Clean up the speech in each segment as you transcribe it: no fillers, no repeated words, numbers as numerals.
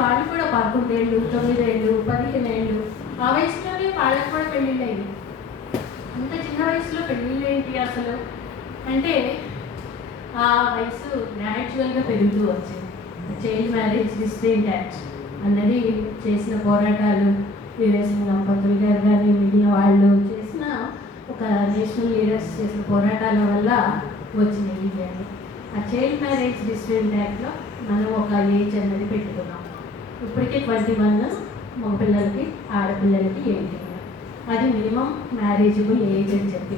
వాళ్ళు కూడా 11 ఏళ్ళు, 9 ఏళ్ళు, 15 ఏళ్ళు ఆ వయసులోనే వాళ్ళకి కూడా పెళ్ళిళ్ళు అయ్యాయి. అంత చిన్న వయసులో పెళ్ళిళ్ళు ఏంటి అసలు అంటే ఆ వయసు న్యాచురల్గా పెరుగుతూ వచ్చింది. చైల్డ్ మ్యారేజ్ రిస్ట్రెయింట్ యాక్ట్ అన్నది చేసిన పోరాటాలు వీరేశలింగం పంతులు గారు కానీ మిగిలిన వాళ్ళు చేసిన ఒక నేషనల్ లీడర్స్ చేసిన పోరాటాల వల్ల వచ్చినాయి ఇండియాలో. ఆ చైల్డ్ మ్యారేజ్ రిస్ట్రెయింట్ యాక్ట్లో మనం ఒక ఏజ్ అన్నది పెట్టుకున్నాం. ఇప్పటికే 21 మగపిల్లలకి, ఆడపిల్లలకి 18. అది మినిమం మ్యారేజబుల్ ఏజ్ అని చెప్పి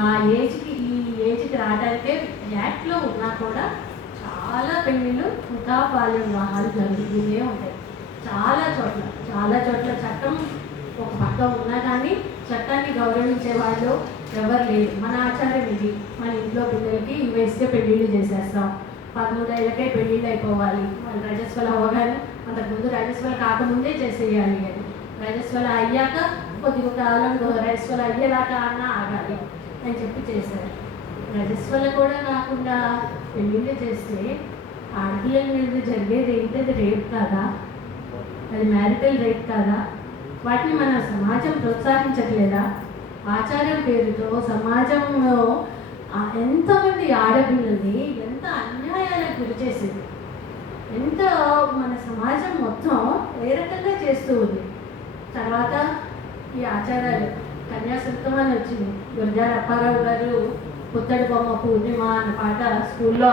ఆ ఏజ్కి ఈ ఏజ్కి రావడానికే యాక్ట్లో ఉన్నా కూడా చాలా పెళ్ళిళ్ళు ఇంకా బాల్య వివాహాలు జరుగుతూనే ఉంటాయి. చాలా చోట్ల చట్టం ఒక పక్క ఉన్నా కానీ చట్టాన్ని గౌరవించే వాళ్ళు ఎవరు లేరు. మన ఆచారం ఇది, మన ఇంట్లో పిల్లలకి ఈ వయసుకే పెళ్ళిళ్ళు చేసేస్తాం, 13 ఏళ్ళకే పెళ్ళిళ్ళు అయిపోవాలి, వాళ్ళు రజస్వల అవ్వగానే, అంతకుముందు రజస్వల కాకముందే చేసేయాలి అని, రజస్వల అయ్యాక కొద్దిగా కాలం రజస్వల అయ్యేలాగా అన్న ఆగాలి అని చెప్పి చేశారు. రజస్వల కూడా కాకుండా పెళ్ళిళ్ళు చేస్తే ఆడపిల్లల మీద జరిగేది ఏంటి? అది రేప్ కాదా? అది మ్యారిటల్ రేప్ కాదా? వాటిని మన సమాజం ప్రోత్సహించట్లేదా? ఆచారం పేరుతో సమాజంలో ఎంతమంది ఆడపిల్లల్ని ఎంత అన్యాయాలకు గురి చేసింది, ఎంత మన సమాజం మొత్తం ఏ రకంగా చేస్తూ ఉంది. తర్వాత ఈ ఆచారాలు కన్యాశుల్కం అని వచ్చింది. గురజాడ అప్పారావు గారు పుత్తడి బొమ్మ పూర్ణిమ అన్న పాట స్కూల్లో